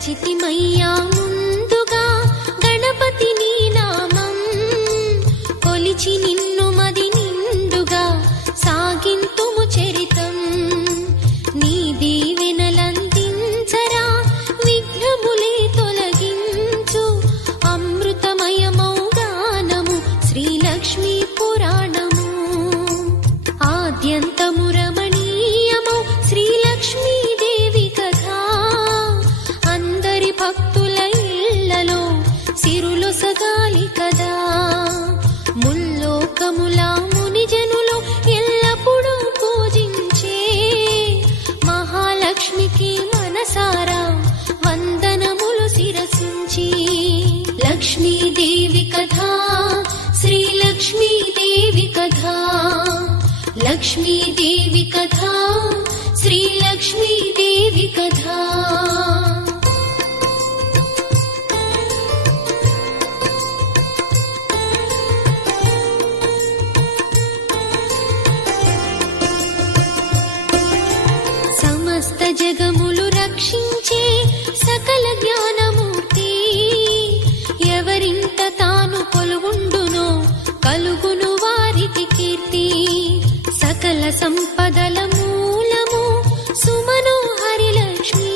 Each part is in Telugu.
తలచితిమయ్యా ముందుగా గణపతి నీ నామం, కొలిచి నిన్ను మది నిండుగా సాగింతుము చరితం. నీ దీవెనలందించరా విఘ్నములే తొలగించు, అమృతమయమౌ గానము శ్రీలక్ష్మీ పురాణము. ఆద్యంతము రమణీయమౌ శ్రీలక్ష్మీదేవి కథ, అందరి భక్తుల ఇళ్లలో సిరులొసగాలి కదా. ముల్లోకముల మునిజనులు ఎల్లప్పుడూ పూజించే మహాలక్ష్మికి మనసారా వందనములు శిరసుంచి. లక్ష్మీదేవి కథ, శ్రీలక్ష్మీదేవి కథ, లక్ష్మీదేవి కథ, శ్రీలక్ష్మీదేవి కథ. సమస్త జగములు రక్షించే సకల జ్ఞానమూర్తి, ఎవరింట తాను కొలువుండునో కలుగును వారికి కీర్తి. సకల సంపదల మూలము సుమనోహరి లక్ష్మి,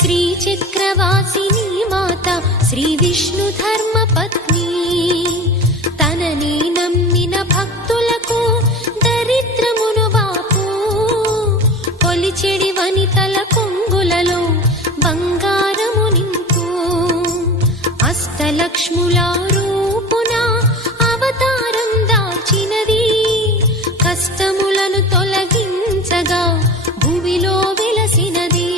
శ్రీ చక్రవాసిని మాత, శ్రీ విష్ణు ధర్మ పత్ని. తనని నమ్మిన భక్తులకు దరిద్రమును బాపు, కొలిచెడి వనితల కొంగులలో బంగారము నింపు. అష్టలక్ష్ముల రూపున అవతారం దాచినది, కష్టములను తొలగించగా భూమిలో వెలసినది.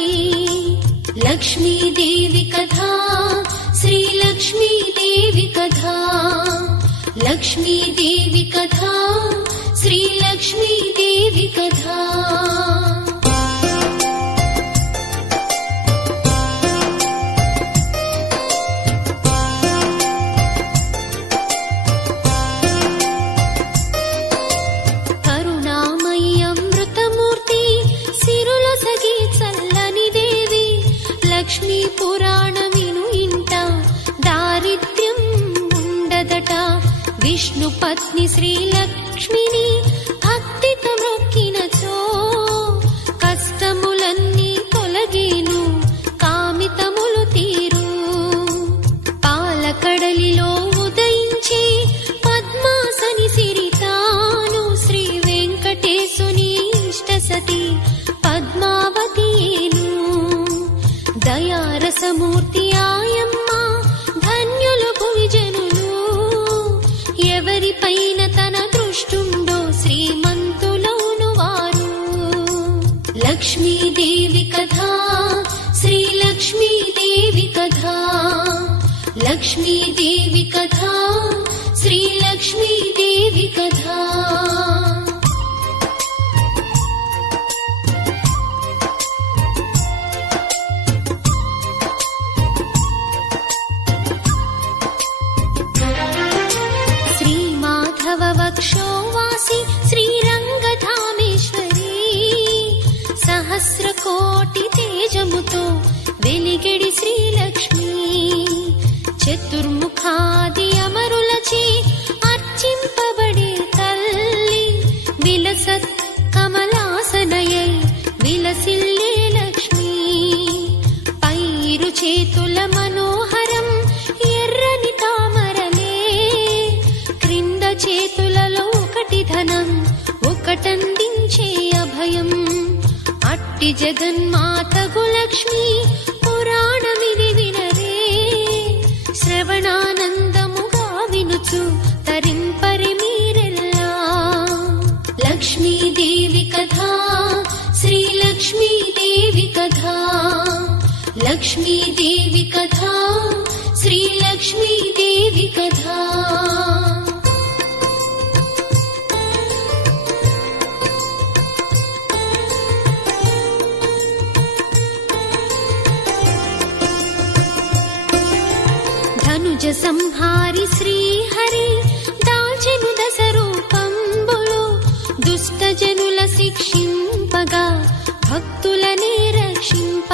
లక్ష్మీదేవి కథ, శ్రీలక్ష్మీదేవి కథ, లక్ష్మీదేవి కథ, శ్రీలక్ష్మీదేవి కథ. లక్ష్మీ పురాణమిను ఇంట దారిద్ర్యం ఉండదట. విష్ణు పత్ని శ్రీలక్ష్మిని భక్తితో మొక్కినచో కష్టములన్నీ తొలగేను, కామితములు తీరు. పాలకడలిలో ఉదయించి పద్మాసని సిరితాను, శ్రీ వెంకటేశుని ఇష్టసతి పద్మావతియేను. దయారసమూర్తి ఆయమ్మ ధన్యులు భువిజనులు, ఎవరిపైన తన దృష్టుండో శ్రీమంతులౌను వారు. లక్ష్మీదేవి కథ, శ్రీలక్ష్మీదేవి కథ, లక్ష్మీదేవి కథ, శ్రీలక్ష్మీదేవి కథ. వక్షోవాసి శ్రీరంగధామేశ్వరి, సహస్రకోటి తేజముతో వెలిగెడి శ్రీలక్ష్మి. చతుర్ముఖాది అమరులచే అర్చింపబడే తల్లి, విలసత్ కమలాసనయై విలసిల్లే లక్ష్మి. పైరు చేతుల మనోహరం ఎర్రని తామరలే, క్రింద చేతులలో ఒకటి ధనం ఒకటందించే అభయం. అట్టి జగన్మాతగు లక్ష్మి పురాణమిది వినరే, శ్రవణానందముగా వినుచు తరింపరి మీరెల్లా. లక్ష్మీదేవి కథ, శ్రీలక్ష్మీదేవి కథ, లక్ష్మీదేవి కథ, శ్రీలక్ష్మీదేవి కథ. ధనుజ సంహారి శ్రీహరి దాచెను దశ రూపంబులు, దుష్ట జనుల శిక్షింపగా భక్తులనే రక్షింప.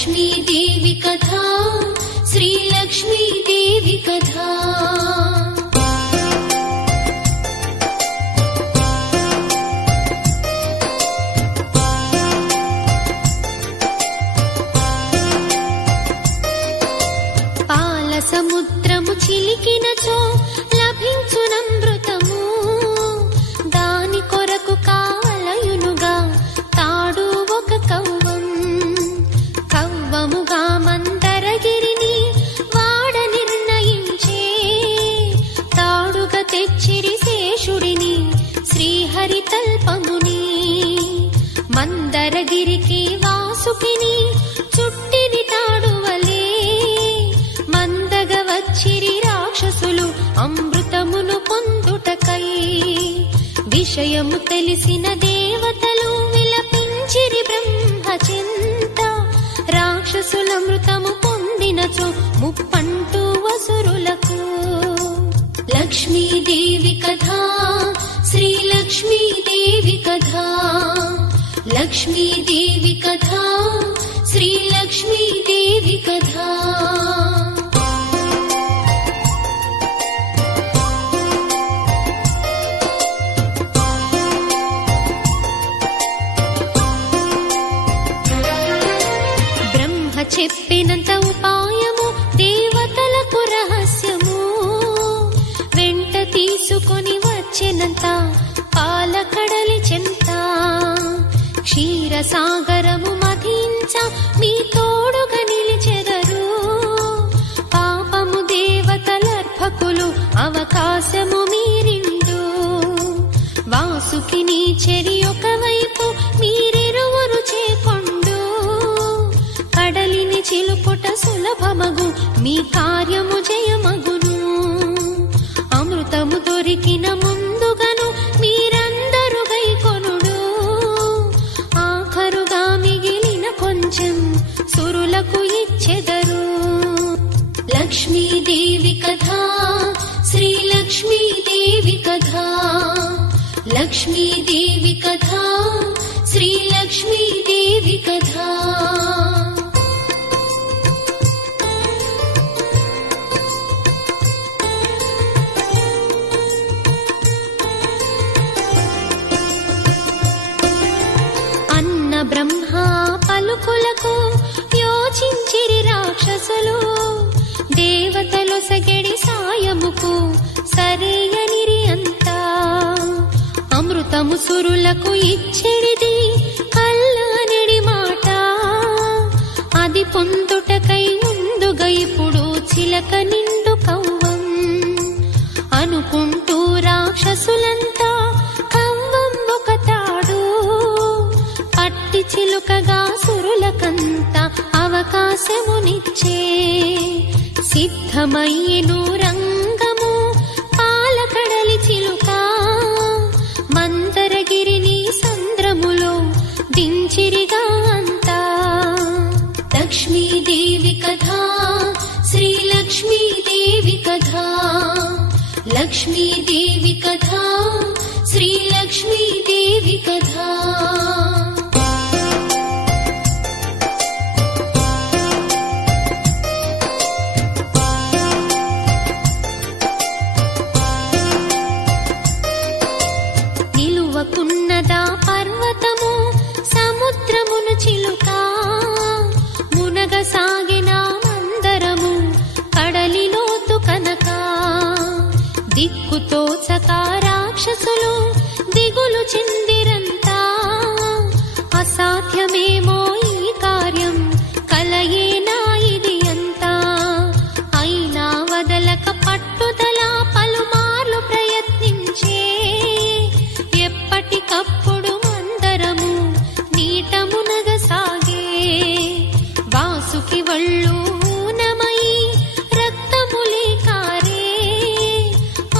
లక్ష్మీదేవి కథ శ్రీ లక్ష్మీదేవి కథ. పాల సముద్రము చిలికినచో లభించునమృతము, దాని కొరకు కావలయునుగా తాడు ఒక కవ్వం. కవ్వముగా మందరగిరిని వాడ నిర్ణయించే, తాడుగా తెచ్చిరి శేషుడిని శ్రీహరి తల్పముని. మందరగిరికి వాసుకిని చుట్టిని తాడువలే, మందగ వచ్చిరి రాక్షసులు అమృతమును పొందుటకై. విషయము తెలిసిన దేవతలు విలపించిరి బ్రహ్మచింత, రాక్షసులమృతము పొందినచో ముప్పంటూ వసురులకు. లక్ష్మీదేవి కథ శ్రీ లక్ష్మీదేవి కథ. లక్ష్మీదేవి కథ శ్రీ లక్ష్మీదేవి కథ. చెప్పినంత ఉపాయము దేవతలకు రహస్యము, వెంట తీసుకొని వచ్చినంత పాలకడలి చెంత. క్షీరసాగరము మధించ మీ తోడుగా నిలిచెదరు, పాపము దేవతలర్భకులు అవకాశము మీరిండు. వాసుకిని చెరి ఒకవైపు మీరిరువురు చేకొండు, కడలిని చిలుపుట సులభమగు మీ కార్యము జయమగును. అమృతము దొరికిన ముందుగను మీరందరు గైకొనుడు, ఆఖరుగా మిగిలిన కొంచెం సురులకు ఇచ్చెదరు. లక్ష్మీదేవి కథ శ్రీ లక్ష్మీదేవి కథ. లక్ష్మీదేవి కథ శ్రీ లక్ష్మీదేవి కథ. బ్రహ్మ పలుకులకు యోచించిరి రాక్షసులు, దేవతలు సగడి సాయముకు సరేయనిరి అంతా. అమృతము సురులకు ఇచ్చెడిది కల్లానెడి మాట, అది పొందుటకై ముందుగా ఇప్పుడు చిలక నిండు కవ్వం. అనుకుంటూ రాక్షసులంతా కవ్వం ఒక తాడు, పట్టి చిలుకగా సురులకంత అవకాశమునిచ్చే. సిద్ధమయ్యెను రంగము పాలకడలి చిలుక, మందరగిరిని సంద్రములో దించిరిగా అంతా. లక్ష్మీదేవి కథ శ్రీ లక్ష్మీదేవి కథ. లక్ష్మీదేవి కథ శ్రీ లక్ష్మీదేవి కథ. నిలువకున్నదా పర్వతము సముద్రమును చిలుక, మునగ సాగిన మందరము కడలిలోతు కనక. దిక్కుతోచక రాక్షసులు దిగులు చెందిరంతా, అసాధ్యమేమో ఈ కార్యం కలయేనా ఇది అంతా. అయినా వదలక పట్టుదల పలుమార్లు ప్రయత్నించే, ఎప్పటికప్పుడు మందరము నీట మునగసాగే. వాసుకి వళ్ళు ఊనమై రక్తములే కారే,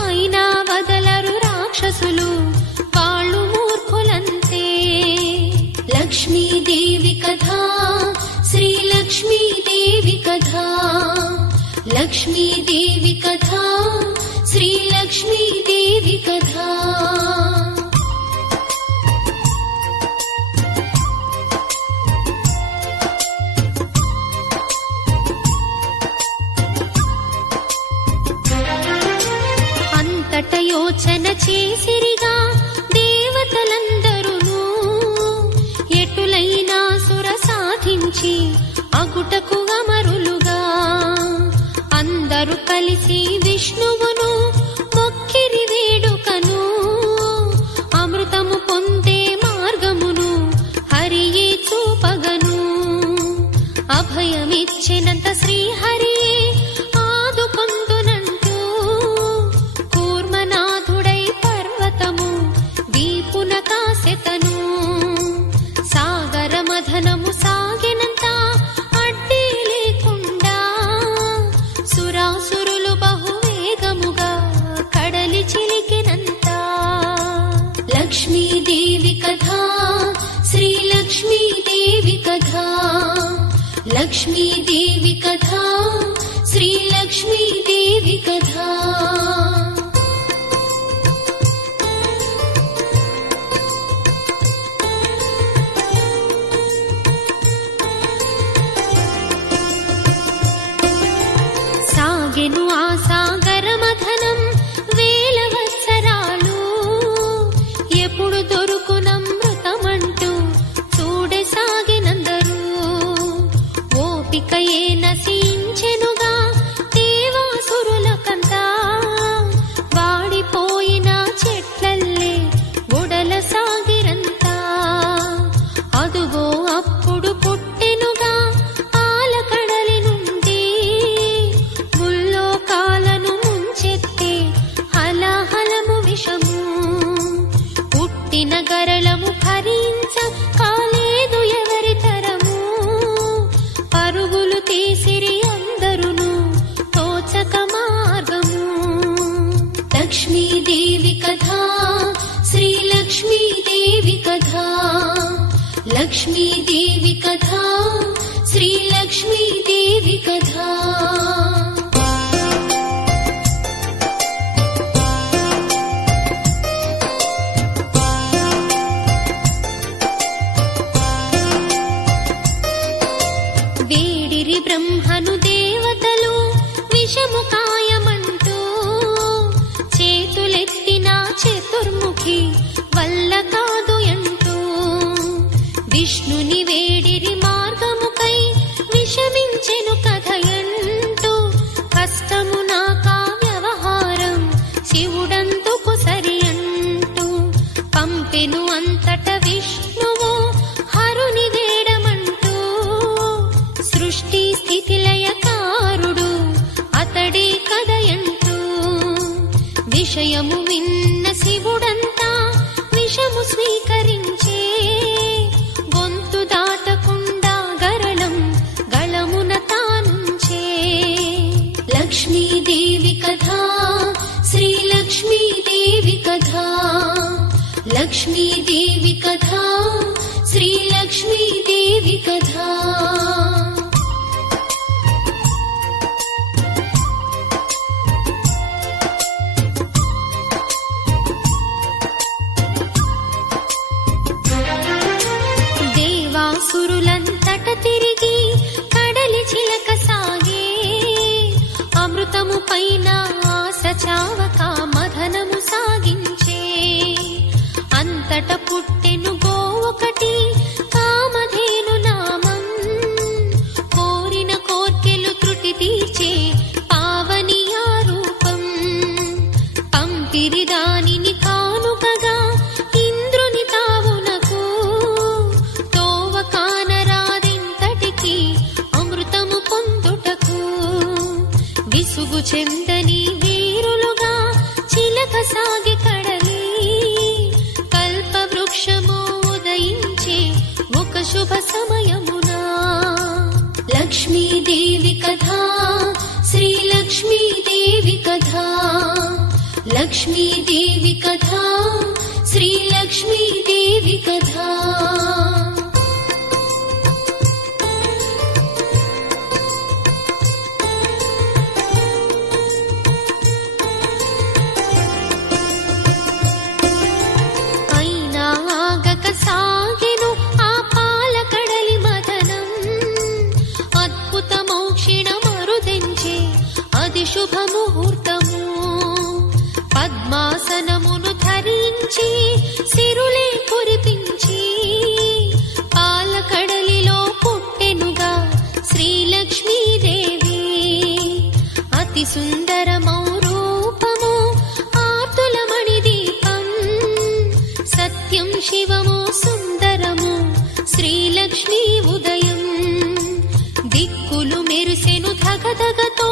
అయినా వదలరు రాక్షసులు వాళ్ళు మూర్ఖులంతే. లక్ష్మీదేవి కథ శ్రీ లక్ష్మీదేవి కథ. లక్ష్మీదేవి కథ శ్రీ లక్ష్మీదేవి కథ. యోచన చేసిరిగా దేవతలందరును ఎటులైనా సుర సాధించి అగుటకు అమరులుగా అందరూ కలిసి విష్ణువును మొక్కిరి వేడుకను అమృతము పొందే మార్గమును హరియే చూపగను అభయమిచ్చినంత శ్రీహరియే ఆదుకొందునంటూ కూర్మనాథుడై పర్వతము వీపున కాసెతను సాగర మథనము సాగినంత అడ్డీ లేకుండా సురాసురులు బహువేగముగా కడలి చిలికినంత లక్ష్మీదేవి కథా శ్రీ లక్ష్మీదేవి కథా లక్ష్మీదేవి కథా శ్రీ లక్ష్మీదేవి కథా సాగెను ఆ సాగర మథనం వేల వత్సరాలు ఎప్పుడు దొరుకునమృతమంటూ చూడే సాగినందరూ ఓపికయే నశించెనుగా దేవాసురులకంతా వాడిపోయిన చెట్లల్లే ఒడల సాగిరంతా అదుగో అప్పుడు పుట్టెనుగా ఆలకడలి నుండి ముల్లోకాలను ముంచెత్తే హలాహలము విషము పుట్టిన గరళము భరించ కాలేదు ఎవరి తరము పరుగులు తీసిరి అందరును తోచక మార్గము లక్ష్మీదేవి కథా శ్రీ లక్ష్మీదేవి కథా లక్ష్మీదేవి కథా శ్రీ లక్ష్మీదేవి కథా వేడిరి బ్రహ్మను దేవతలు విషము కాయమంటూ చేతులెత్తిన చతుర్ముఖి వల్ల కాదు అంటూ విష్ణుని వేడిరి మార్గముకై విషమించెను కథయంటూ కష్టము నాకా వ్యవహారం శివుడందుకు సరి అంటూ పంపెను అంతట విష్ణువు హరుని వేడమంటూ సృష్టి స్థితిలయకారుడు అతడే కదయంటూ విషయము విన్న శివుడంతా విషము స్వీకరించే గొంతు దాటకుండా గరళం గళమున తానుంచే లక్ష్మీదేవి కథా శ్రీ లక్ష్మీదేవి కథా లక్ష్మీదేవి కథా శ్రీ లక్ష్మీదేవి కథా దేవాసురులంతట తిరిగి కడలి చిలక సాగే అమృతము పైన ఆశ చావక మథనము సాగించే అంతట పుట్టెను గోవొకటి కామధేను నామం కోరిన కోర్కెలు త్రుటి తీర్చే పావని ఆ రూపం పంపిరి దానిని కానుకగా ఇంద్రుని తావునకు తోవ కానరాదెంతటికి అమృతము పొందుటకు విసుగు చెందని వీరులుగా చిలక సాగి కడలి కల్పవృక్షము ఉదయించే ఒక శుభ సమయమునా లక్ష్మీదేవి కథా శ్రీ లక్ష్మీదేవి కథా లక్ష్మీదేవి కథా శ్రీ లక్ష్మీదేవి కథా పద్మాసనమును ధరించి సిరులే కురిపించి పాలకడలిలో పుట్టెనుగా శ్రీలక్ష్మీదేవి. అతి సుందరమౌ రూపము ఆర్తులమణి దీపం, సత్యం శివము సుందరము శ్రీలక్ష్మీ ఉదయం. దిక్కులు మెరుసెను ధగధగతో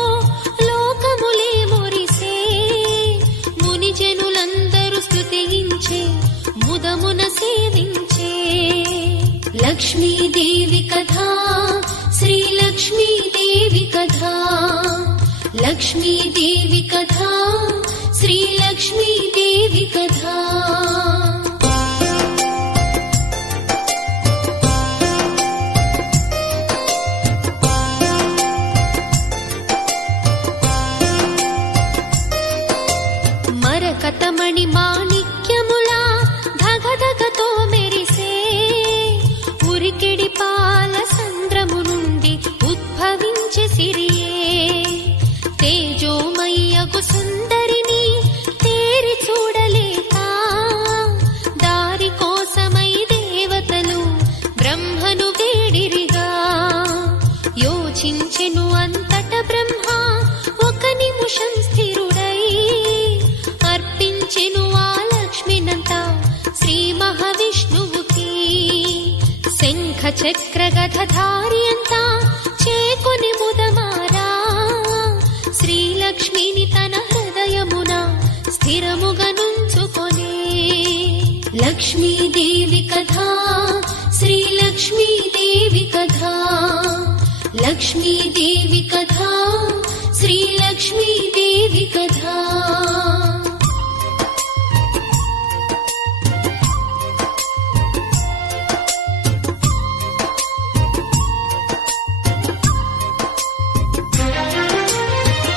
లోకములే మురిసే, మునిజనులందరూ స్తుతించే ముదమున సేవించే. లక్ష్మీదేవి కథా శ్రీలక్ష్మీదేవి కథా, లక్ష్మీదేవి కథా శ్రీలక్ష్మీదేవి కథా. మరకతమణి మాణిక్యములా ధగధగతో మెరిసే, ఉరికిడి పాల సంద్రము నుండి ఉద్భవించే సిరియే. తేజోమయ్యగు సుందరిని తేరి చూడలేక, దారి కోసమై దేవతలు బ్రహ్మను వేడిరిగా. యోచించెను అంతట బ్రహ్మ ఒక నిమిషం స్థిరుడై, అర్పించెను ఆ లక్ష్మినంతా శ్రీ మహావిష్ణువుకి. శంఖ చక్ర గదధారి అంతా చేకొని ముదమారా, శ్రీలక్ష్మిని తన హృదయమున స్థిరముగా నుంచుకొనే. లక్ష్మీదేవి కథా శ్రీలక్ష్మీదేవి కథా, లక్ష్మీదేవి కథా శ్రీలక్ష్మీదేవి కథా.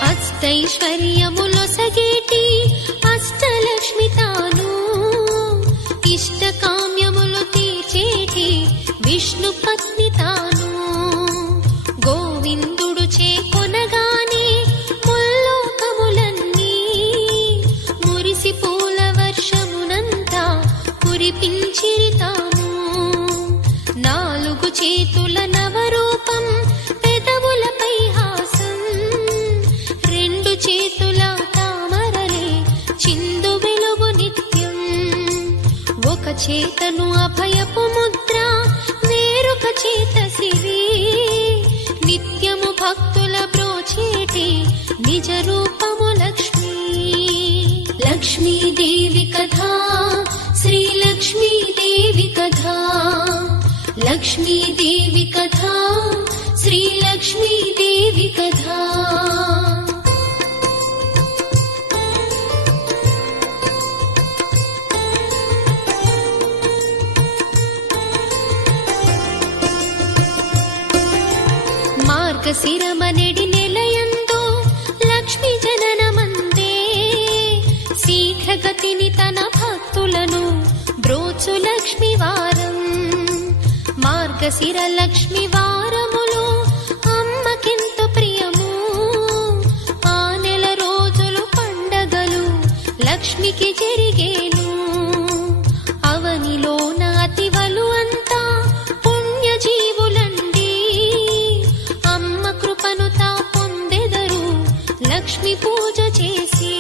అష్టైశ్వర్యములొసగేటి అష్టలక్ష్మి తాను, ఇష్టకామ్యములు తీర్చేటి విష్ణు పత్ని తాను. గోవిందుడు చేకొనగానే ముల్లోకములన్నీ మురిసి పూల వర్షమునంతా కురిపించిరి తాము. నాలుగు చేతుల నవరూపం, పెదవులపై హాసం, రెండు చేతుల తామరలే చిందు వెలుగు నిత్యం. ఒక చేతను అభయపు ముద్ర, వేరొక చేత సిరి, నిత్యము భక్తుల బ్రోచేటి నిజ రూపము లక్ష్మీ. లక్ష్మీదేవి కథా శ్రీలక్ష్మీదేవి కథా, లక్ష్మీదేవి కథా శ్రీలక్ష్మీదేవి కథా. మార్గశిరమనెడి నెలయందు లక్ష్మీ జననమందే, శీఘ్రగతిని తన భక్తులను బ్రోచు లక్ష్మీ వారం. మార్గశిర లక్ష్మీ వారములు అమ్మకెంతో ప్రియము, ఆ నెల రోజులు పండగలు లక్ష్మికి జరిగేను. అవనిలోన అతివలు అంతా పుణ్యజీవులండి, అమ్మ కృపను తా పొందెదరు లక్ష్మి పూజ చేసి.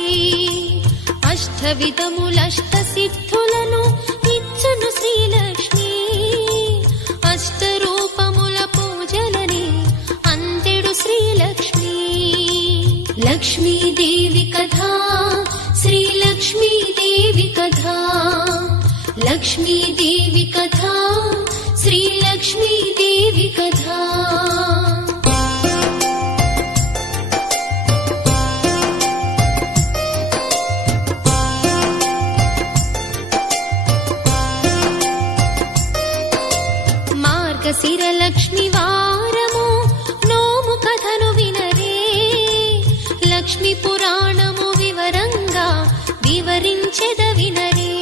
అష్టవిధములష్ట సిద్ధులను ఇచ్చును శ్రీలక్ష్మి, అష్టరూపముల పూజలని అందెడు శ్రీలక్ష్మి. లక్ష్మీదేవి కథా శ్రీలక్ష్మీదేవి కథా, లక్ష్మీదేవి కథా శ్రీలక్ష్మీదేవి కథా. మార్గశిర లక్ష్మి వారము నోము కథను వినరే, లక్ష్మి పురాణము వివరంగా వివరించెద వినరే.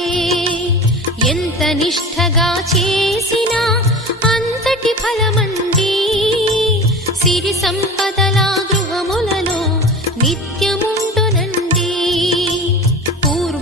ఎంత నిష్ఠగా చేసినా అంతటి ఫలమండి, సిరి సంపదల గృహములలో నిత్యముండునండి. పూర్వ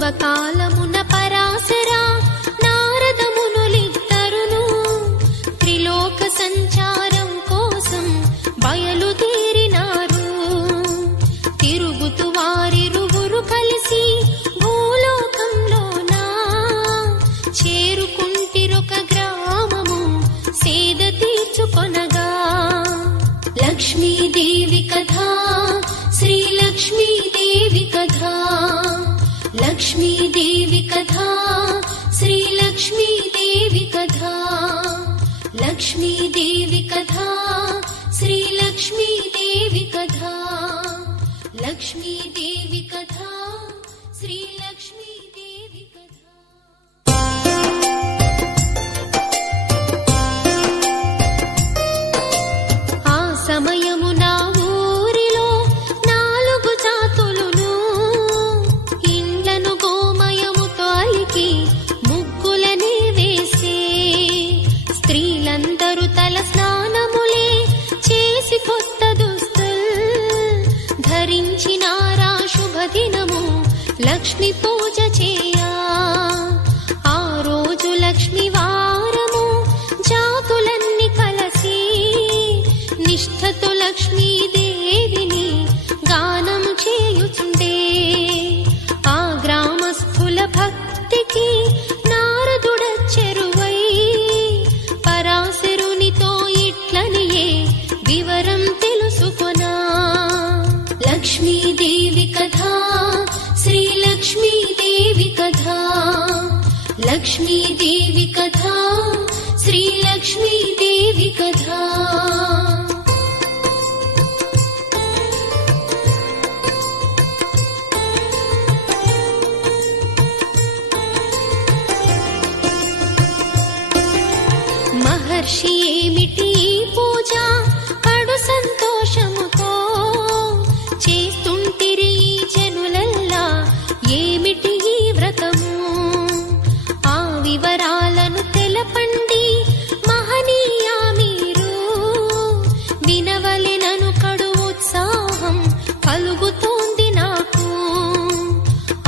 कथा श्रीलक्ष्मीदेवी कथा लक्ष्मीदेवी कथा श्रीलक्ष्मीदेवी कथा लक्ष्मीदेवी कथा श्रीलक्ष्मीदेवी कथा आ समयमुन ऊरिलो नालुगु जातुलुनु इंड्లను గోమయముతో అలికి ముగ్గులనే వేసే స్త్రీలందరూ తల స్నానములే చేసి కొత్త దుస్తులు ధరించినారా శుభదినము లక్ష్మీ పూజ చేయా ఆ రోజు లక్ష్మీ వారము జాతులన్నీ కలసి నిష్ఠతో లక్ష్మీదేవిని గానము చేయుచుండే ఆ గ్రామస్థుల భక్తికి నారదుడచ్చెరువై పరాశరునితో ఇట్లనియే వివరం తెలుసుకొనా లక్ష్మీదేవి కథా श्रीलक्ष्मीदेवी कथा लक्ष्मीदेवी कथा श्रीलक्ष्मीदेवी कथा महर्षि ఏమిటి పూజ కడు సంతోషముతో చేస్తుంటిరి జనులల్లా ఏమిటి ఈ వ్రతము ఆ వివరాలను తెలపండి మహనీయా మీరు వినవలెనను కడు ఉత్సాహం కలుగుతోంది నాకు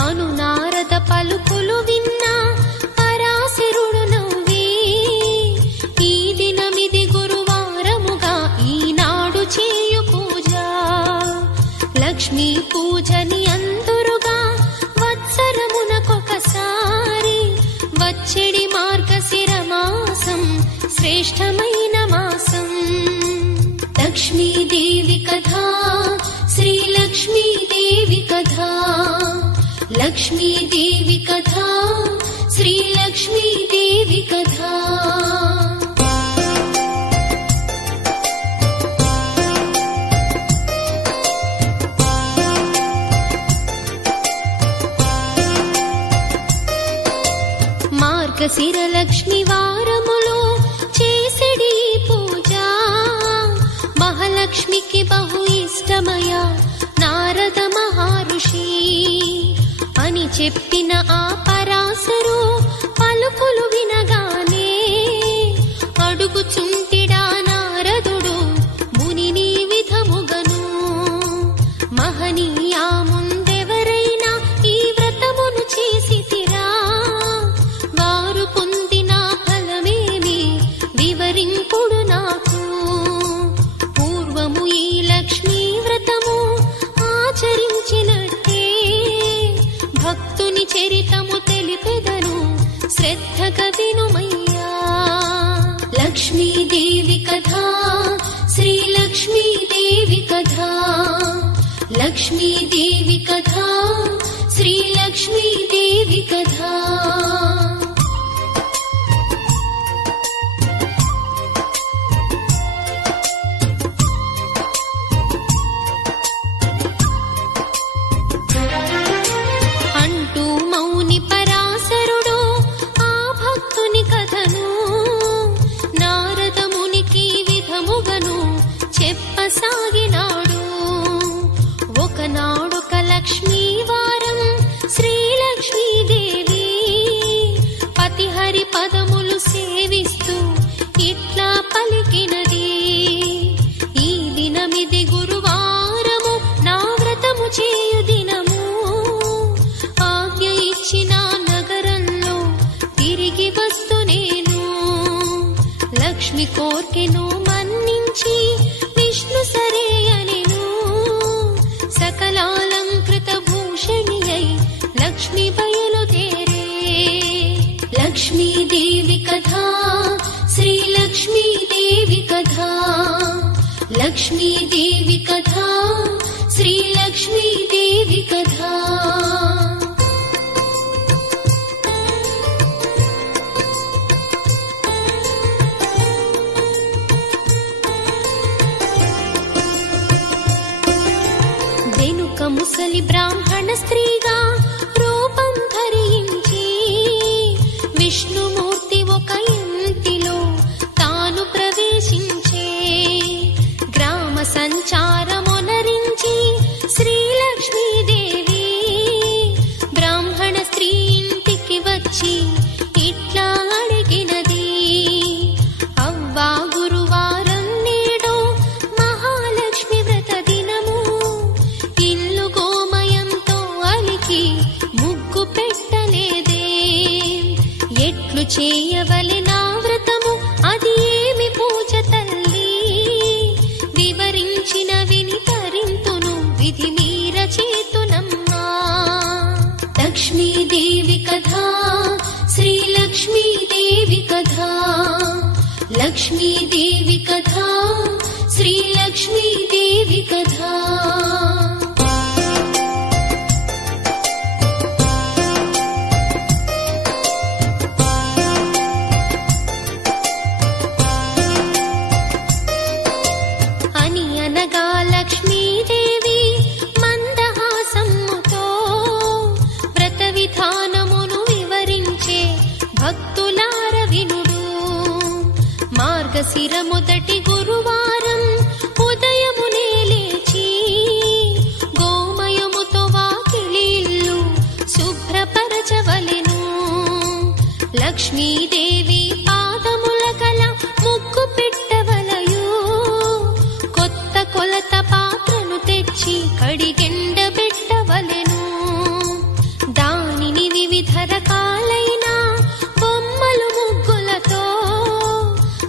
అను నారద పలుకులు విన్నా పరాశరుడు నవ్వి ఈ దినమిది గురువారముగా ఈనాడు చేయు పూజ లక్ష్మీ పూజని అందురుగా వత్సరమునకొకసారి వచ్చెడి మార్గశిర మాసం శ్రేష్టమైన మాసం లక్ష్మీదేవి కథా శ్రీలక్ష్మీదేవి కథా లక్ష్మీదేవి కథా శ్రీలక్ష్మీదేవి కథా మార్గశిర లక్ష్మీ వారములో చేసెడి పూజ మహాలక్ష్మికి బహు ఇష్టమయ నారద మహర్షి అని చెప్పిన ఆ పరాశరు పలుకులు వినగానే అడుగుచుంటిడా నారదుడు మునిని విధముగను మహనీయా ముందెవరైనా ఈ వ్రతమును చేసితిరా వారు పొందిన ఫలమేమి వివరింపుడు నాకు పూర్వము ఈ లక్ష్మీ వ్రతము ఆచరించినట్టే భక్తుని చరితము తెలిపెదను శ్రద్ధగా వినుమయ్యా లక్ష్మీదేవి కథా శ్రీలక్ష్మీదేవి కథా లక్ష్మీదేవి కథా శ్రీలక్ష్మీదేవి కథా అంటూ మౌని పరాశరుడు ఆ భక్తుని కథను నారద మునికి విధముగను చెప్పసాగినాడు ఒకనాడొక లక్ష్మీ వారం శ్రీలక్ష్మీదేవి పతిహరి పదములు సేవిస్తూ ఇట్లా పలికినది ఈ దినమిది గురువారము నా వ్రతము చేయు దినము ఆజ్ఞ ఇచ్చిన నగరంలో తిరిగి వస్తు నేను లక్ష్మి కోర్కెను మన్నించి విష్ణు సరే అనెను సకలాలంకృత భూషణి అయి లక్ష్మి బయలుదేరే లక్ష్మీదేవి కథా శ్రీలక్ష్మీదేవి కథా లక్ష్మీదేవి కథా శ్రీలక్ష్మీదేవి కథా ఒక ముసలి బ్రాహ్మణ స్త్రీగా రూపం ధరించి విష్ణుమూర్తి ఒక ఇంటిలో తాను ప్రవేశించే. గ్రామ సంచారమొనరించి శ్రీలక్ష్మీదేవి బ్రాహ్మణ స్త్రీ ఇంటికి వచ్చి ఇట్లా అడిగినది, అవ్వా గురువారం నేడు మహాలక్ష్మి వ్రత దినము, ఇల్లు గోమయంతో అలికి ముగ్గు పెట్టలేదే, ఎట్లు చేయవలె నా వ్రతము, అది ఏమి పూజ తల్లి, వివరించిన విని తరింతును, విధి మీర చేతునమ్మా. లక్ష్మీదేవి కథా, శ్రీలక్ష్మీదేవి కథా, లక్ష్మీదేవి కథా, శ్రీలక్ష్మీదేవి కథా. అని అనగా లక్ష్మీదేవి మందహాసముతో వ్రత విధానమును వివరించే. భక్తులార వినుడు, మార్గశిర మొదటి గురువారం ఉదయమునే లేచి గోమయముతో వాకిలి ఇల్లు శుభ్రపరచవలెను. లక్ష్మీదేవి పాదముల కల ముగ్గు పెట్టవలయు, కొత్త కొలత పాత్రను తెచ్చి కడిగెండబెట్టవలెను. దానిని వివిధ రకాలైన బొమ్మలు ముగ్గులతో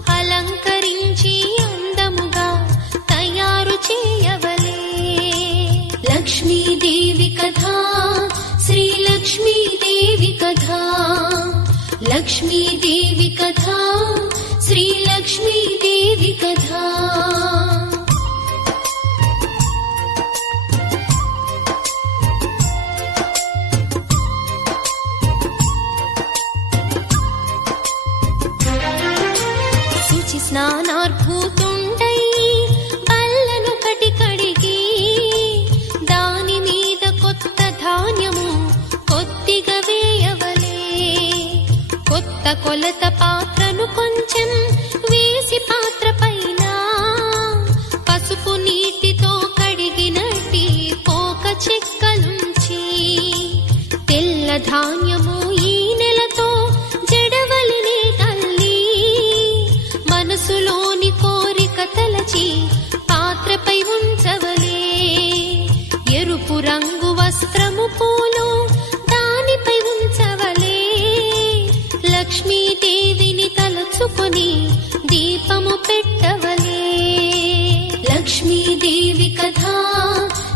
అలంకరించి అందముగా తయారు చేయవలే. లక్ష్మీదేవి కథా, శ్రీలక్ష్మీదేవి కథా, లక్ష్మీదేవి కథా, శ్రీలక్ష్మీదేవి కథా. శుచి స్నానార్భూతుండై బల్లను కడిగి దాని మీద కొత్త ధాన్యము కొద్దిగా వేయవలే. కొత్త కొలత పాత్రను కొంచెం వేసి పాత్ర పైన పసుపు నీటితో కడిగినట్టి పోక చెక్కలుంచి, తెల్ల ధాన్యము ఈ నెలతో జడవలినే తల్లి, మనసులోని కోరిక తలచి పాత్రపై ఉంచవలే. ఎరుపు రంగు వస్త్రము పూలు దానిపై ఉంచవలే. లక్ష్మీదేవిని తలచుకొని దీపము పెట్టవలే. లక్ష్మీదేవి కథా,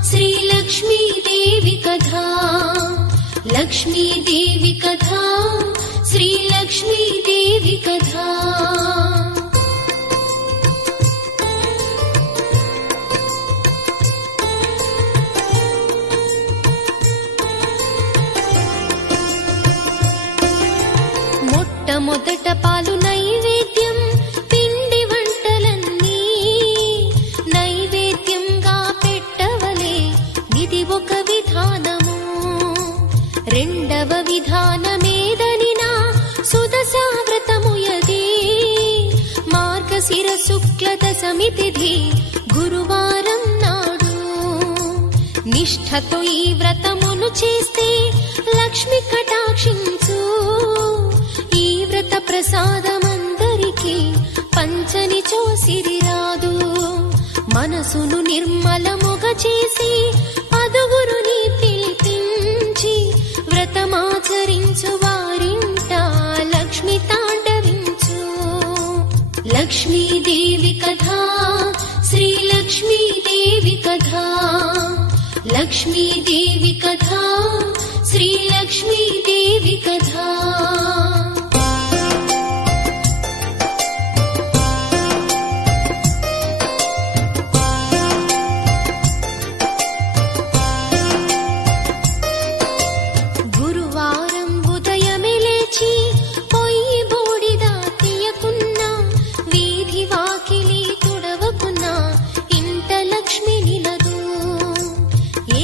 శ్రీలక్ష్మీదేవి కథా, లక్ష్మీదేవి కథా, శ్రీలక్ష్మీదేవి కథా. మొట్టమొదట పాలు నైవేద్యం, పిండి వంటలన్నీ నైవేద్యంగా పెట్టవలే. ఇది ఒక విధానము. రెండవ విధానమేదనినా సుదశా వ్రతముయది. మార్గశిర శుక్ల దశమి తిథి గురువారం నాడు నిష్ఠతో ఈ వ్రతమును చేస్తే లక్ష్మి కటాక్షించు. ఈ వ్రత ప్రసాదమందరికీ పంచని చోసిరి రాదు. మనసును నిర్మలముగ చేసి పదుగురుని పిలిపించి వ్రతమాచరించు వారింట లక్ష్మి తాండవించు. లక్ష్మీదేవి కథా, శ్రీలక్ష్మీదేవి కథా, లక్ష్మీదేవి కథా, శ్రీలక్ష్మీదేవి కథా. గురువారం ఉదయమే లేచి పొయ్యి బూడిద తీయకున్నా, వీధి వాకిలి తుడవకున్నా ఇంట లక్ష్మి నిలదు. ఏ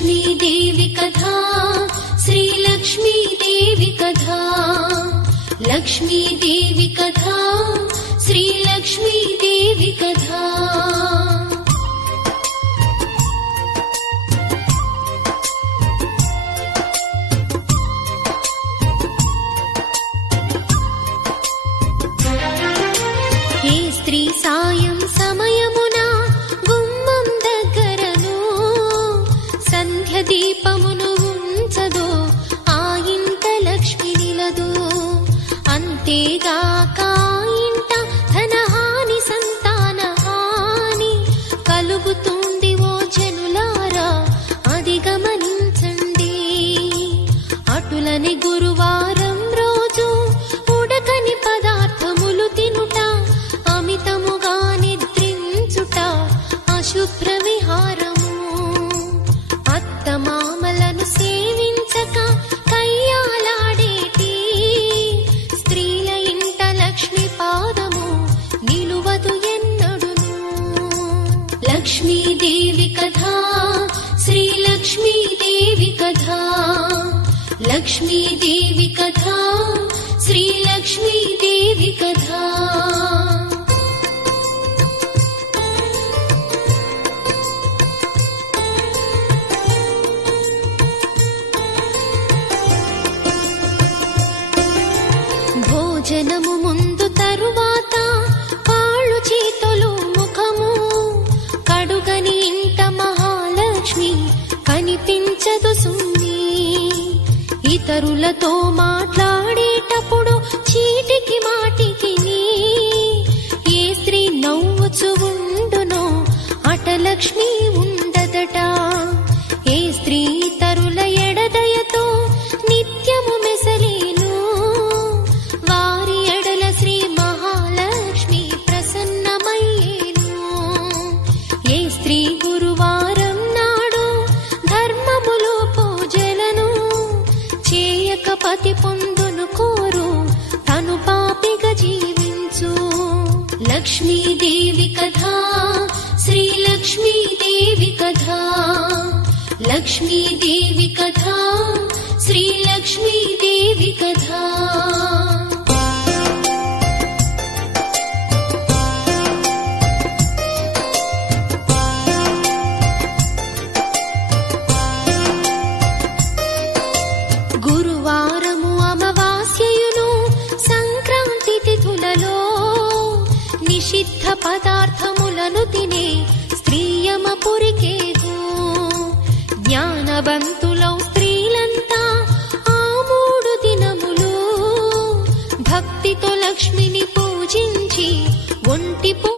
లక్ష్మీదేవి కథ శ్రీలక్ష్మీదేవి కథ లక్ష్మీదేవి కథ శ్రీలక్ష్మీదేవి కథ ఏ స్త్రీ సాయం సమయమున గుమ్మం దగ్గరను సంధ్య దీపమును ఉంచదో ఆ ఇంట లక్ష్మి నిలదు. అంతేగాక ఆ ఇంట ధనహాని సంతాన హాని కలుగుతుంది. ఓ జనులారా అది గమనించండి. అటులని గురువారం రోజు ఉడకని పదార్థములు తినుట, అమితముగా నిద్రించుట అశుభ్ర విహారము. అత్తమామలను సేవించక కయ్యాలాడేటి స్త్రీల ఇంట లక్ష్మి పాదము నిలువదు ఎన్నడును. లక్ష్మీదేవి కథ శ్రీలక్ష్మీదేవి కథ లక్ష్మీదేవి కథ శ్రీలక్ష్మీదేవి కథ. భోజనము ముందు తరువాత కాళ్ళు చేతులు ముఖము కడుగని ఇంట మహాలక్ష్మి కనిపించదు సున్ని. ఇతరులతో మాట్లాడేటప్పుడు చీటికి మాటికి ఏ స్త్రీ నవ్వుచు ఉండునో అటలక్ష్మి ఉండదట. ఏ స్త్రీ ఇతరుల ఎడదయతో నిత్యము మెసలేను వారి ఎడల శ్రీ మహాలక్ష్మి ప్రసన్నమయ్యేను. ఏ స్త్రీ గురువారం నాడు ధర్మములు పూజలను చేయక పతి పొందును కోరు తను పాపిగా జీవించు. లక్ష్మీదేవి కథ శ్రీలక్ష్మీదేవి కథ లక్ష్మీదేవి కథ శ్రీలక్ష్మీదేవి కథ. గురువారము అమావాస్యయును సంక్రాంతి తిథులలో నిషిద్ధ పదార్థములను తినే స్త్రీయమపురికేగు. జ్ఞానవంతులౌ స్త్రీలంతా ఆ 3 దినములు భక్తితో లక్ష్మిని పూజించి ఒంటి